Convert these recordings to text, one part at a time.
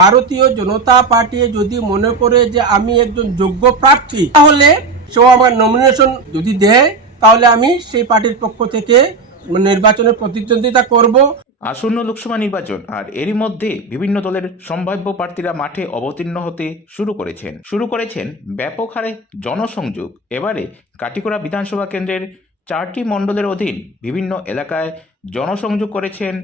ভারতীয় জনতা পার্টি যদি মনে করে যে আমি একজন যোগ্য প্রার্থী, তাহলে সেও আমার নমিনেশন যদি দেয়, তাহলে আমি সেই পার্টির পক্ষ থেকে নির্বাচনে প্রতিদ্বন্দ্বিতা করব। আসন্ন লোকসভা নির্বাচন আর এরই মধ্যে বিভিন্ন দলের সম্ভাব্য প্রার্থীরা মাঠে অবতীর্ণ হতে শুরু করেছেন। শুরু করেছেন ব্যাপক হারে জনসংযোগ। এবারে কাটিকোড়া বিধানসভা কেন্দ্রের চারটি মণ্ডলের অধীন বিভিন্ন এলাকায় জনসংযোগ করেছেন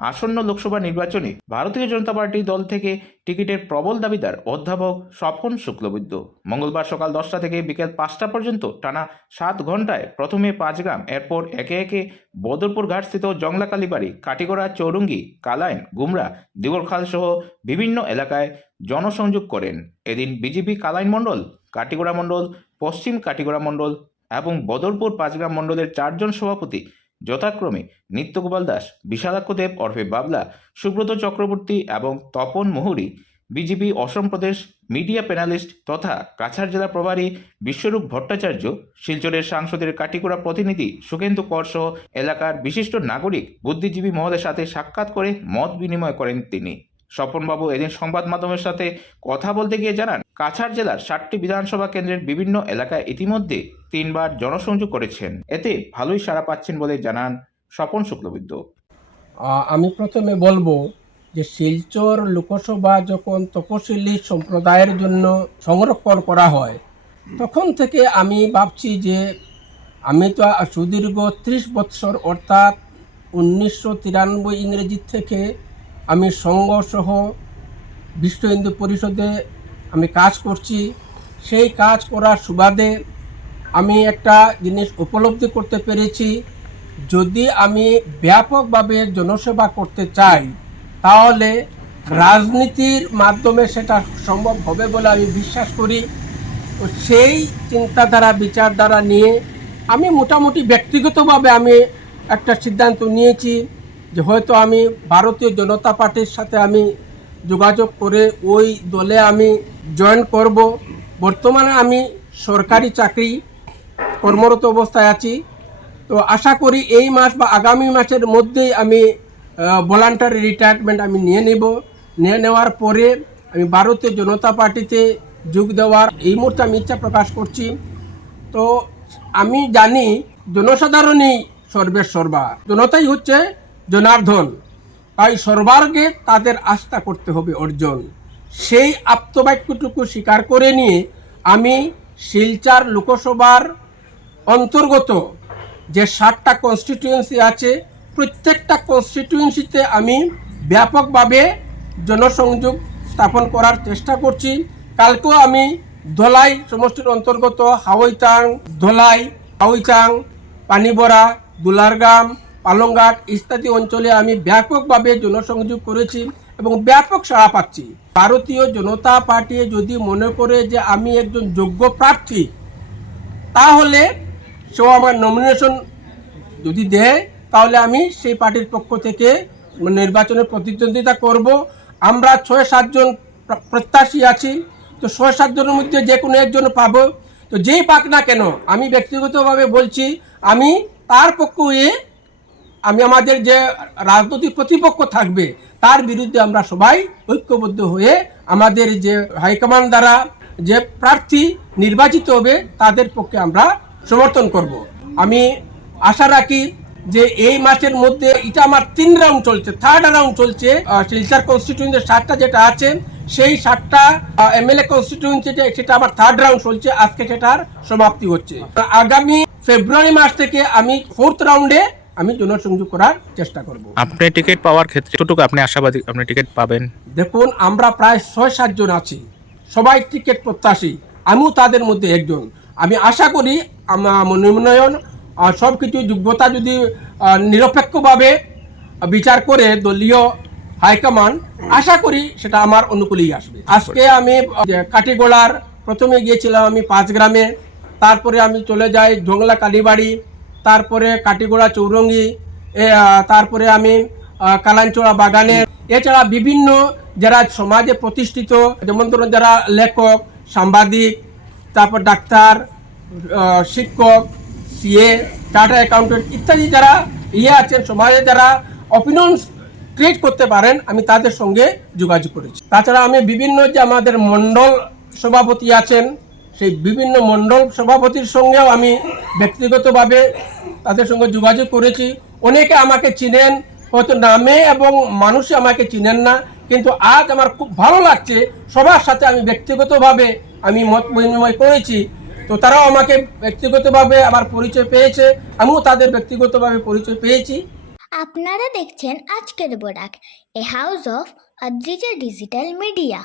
আসন্ন লোকসভা নির্বাচনে ভারতীয় জনতা পার্টি দল থেকে টিকিটের প্রবল দাবিদার অধ্যাপক স্বপন শুক্লবৈদ্য। মঙ্গলবার সকাল দশটা থেকে বিকেল পাঁচটা পর্যন্ত টানা সাত ঘন্টায় প্রথমে পাঁচগ্রাম, এরপর একে একে বদরপুর ঘাটস্থিত জংলা কালীবাড়ি কাটিগড়া, চৌরঙ্গি, কালাইন, গুমরা, দিগরখাল সহ বিভিন্ন এলাকায় জনসংযোগ করেন। এদিন বিজেপি কালাইন মণ্ডল, কাটিগড়া মণ্ডল, পশ্চিম কাটিগড়া মণ্ডল এবং বদরপুর পাঁচগ্রাম মণ্ডলের চারজন সভাপতি যথাক্রমে নিত্যগোপাল দাস, বিশালাক্ষ দেব অর্ফে বাবলা, সুব্রত চক্রবর্তী এবং তপন মোহরি, বিজেপি অসম প্রদেশ মিডিয়া প্যানালিস্ট তথা কাছাড় জেলা প্রভারী বিশ্বরূপ ভট্টাচার্য, শিলচরের সাংসদের কাটিকুড়া প্রতিনিধি সুকেন্দু কর সহ এলাকার বিশিষ্ট নাগরিক বুদ্ধিজীবী মহলের সাথে সাক্ষাৎ করে মত বিনিময় করেন তিনি। স্বপনবাবু এদিন সংবাদ মাধ্যমের সাথে কথা বলতে গিয়ে জানান, কাছাড় জেলার ষাটটি বিধানসভা কেন্দ্রের বিভিন্ন এলাকায় ইতিমধ্যে তিনবার জনসংযোগ করেছেন। এতে ভালোই সাড়া পাচ্ছেন বলে জানান স্বপন শুক্লবৈদ্য। আমি প্রথমে বলব যে শিলচর লোকসভা যখন তপশিলি সম্প্রদায়ের জন্য সংরক্ষণ করা হয়, তখন থেকে আমি ভাবছি যে আমি তো সুদীর্ঘ ত্রিশ বৎসর অর্থাৎ উনিশশো তিরানব্বই ইংরেজি থেকে আমি সংঘসহ বিশ্ব হিন্দু পরিষদে আমি কাজ করছি। সেই কাজ করার সুবাদে আমি একটা জিনিস উপলব্ধি করতে পেরেছি। যদি আমি ব্যাপকভাবে জনসেবা করতে চাই, তাহলে রাজনীতির মাধ্যমে সেটা সম্ভব হবে বলে আমি বিশ্বাস করি। তো সেই চিন্তাধারা, বিচারধারা নিয়ে আমি মোটামুটি ব্যক্তিগতভাবে আমি একটা সিদ্ধান্ত নিয়েছি। যে হয়তো আমি ভারতীয় জনতা পার্টির সাথে আমি যোগাযোগ করে ওই দলে আমি জয়েন করব। বর্তমানে আমি সরকারি চাকরি কর্মরত অবস্থায় আছি। তো আশা করি এই মাস বা আগামী মাসের মধ্যেই আমি ভলান্টারি রিটায়ারমেন্ট আমি নিয়ে নেব। নিয়ে নেওয়ার পরে আমি ভারতীয় জনতা পার্টিতে যোগ দেওয়ার এই মুহূর্তে আমি ইচ্ছা প্রকাশ করছি। তো আমি জানি, জনসাধারণই সর্বের সর্বা জনতাই হচ্ছে জনার্দন তাই সর্বার্গে তাদের আস্থা করতে হবে অর্জন। সেই আপ্তবাক্যটুকু স্বীকার করে নিয়ে আমি শিলচার লোকসভার অন্তর্গত যে ষাটটা কনস্টিটিউয়েন্সি আছে, প্রত্যেকটা কনস্টিটিউয়েন্সিতে আমি ব্যাপকভাবে জনসংযোগ স্থাপন করার চেষ্টা করছি। কালকেও আমি ধলাই সমষ্টির অন্তর্গত হাওয়াইতাং ধলাই হাওয়াইচাং পানিবরা, দুলারগাম পালংঘাট ইত্যাদি অঞ্চলে আমি ব্যাপকভাবে জনসংযোগ করেছি এবং ব্যাপক সাড়া পাচ্ছি। ভারতীয় জনতা পার্টি যদি মনে করে যে আমি একজন যোগ্য প্রার্থী, তাহলে সেও আমার নমিনেশন যদি দেয়, তাহলে আমি সেই পার্টির পক্ষ থেকে নির্বাচনে প্রতিদ্বন্দ্বিতা করব। আমরা ছয় সাতজন প্রত্যাশী আছি। তো ছয় সাতজনের মধ্যে যে কোনো একজন পাবো। তো যেই পাক না কেন, আমি ব্যক্তিগতভাবে বলছি, আমি তার পক্ষ হয়ে আমি আমাদের যে রাজনৈতিক প্রতিপক্ষ থাকবে, তার বিরুদ্ধে আমরা সবাই ঐক্যবদ্ধ হয়ে আমাদের যে হাইকমান্ড দ্বারা যে প্রার্থী নির্বাচিত হবে, তাদের পক্ষে আমরা সমর্থন করব। আমি আশা রাখি যে এই মাসের মধ্যে এটা আমার তিন রাউন্ড চলছে থার্ড রাউন্ড চলছে শিলচর কনস্টিটিউয়েন্সির সাতটা যেটা আছে, সেই সাতটা এমএলএ কনস্টিটিউয়েন্সি সেটা আমার থার্ড রাউন্ড চলছে, আজকে সেটার সমাপ্তি হচ্ছে। আগামী ফেব্রুয়ারি মাস থেকে আমি ফোর্থ রাউন্ডে আমি জনসংযোগ করার চেষ্টা করব। আপনি টিকিট পাওয়ার ক্ষেত্রে কতটুকু আপনি আশাবাদী আপনি টিকিট পাবেন? দেখুন আমরা প্রায় ছয় সাতজন আছি। সবাই টিকিট প্রত্যাশী। আমিও তাদের মধ্যে একজন। আমি আশা করি আমার মনোনয়ন সব কিছু যোগ্যতা যদি নিরপেক্ষভাবে বিচার করে দলীয় হাইকমান্ড আশা করি সেটা আমার অনুকূলেই আসবে। আজকে আমি যে কাটিগোড়ার প্রথমে গিয়েছিলাম আমি পাঁচ গ্রামে তারপরে আমি চলে যাই জংলা কালীবাড়ি। তারপরে কাটিগোড়া চৌরঙ্গি তারপরে আমি কালাঞ্চোড়া বাগানে এছাড়া বিভিন্ন যারা সমাজে প্রতিষ্ঠিত, যেমন ধরুন যারা লেখক, সাংবাদিক, তারপর ডাক্তার শিক্ষক সিএ চার্টার অ্যাকাউন্টেন্ট ইত্যাদি যারা ইয়ে আছেন, সমাজে যারা অপিনিয়ন্স ক্রিয়েট করতে পারেন, আমি তাদের সঙ্গে যোগাযোগ করেছি। তাছাড়া আমি বিভিন্ন যে আমাদের মণ্ডল সভাপতি আছেন সেই বিভিন্ন মণ্ডল সভাপতির সঙ্গেও আমি ব্যক্তিগতভাবে তাদের সঙ্গে যোগাযোগ করেছি। অনেকে আমাকে চিনেন, হয়তো নামে এবং মানুষে আমাকে চিনেন না, কিন্তু আজ আমার খুব ভালো লাগছে, সবার সাথে আমি ব্যক্তিগতভাবে আমি মত বিনিময় করেছি। তো তারাও আমাকে ব্যক্তিগতভাবে আমার পরিচয় পেয়েছে, আমিও তাদের ব্যক্তিগতভাবে পরিচয় পেয়েছি। আপনারা দেখছেন আজকের Barak, a house of Adrija digital media.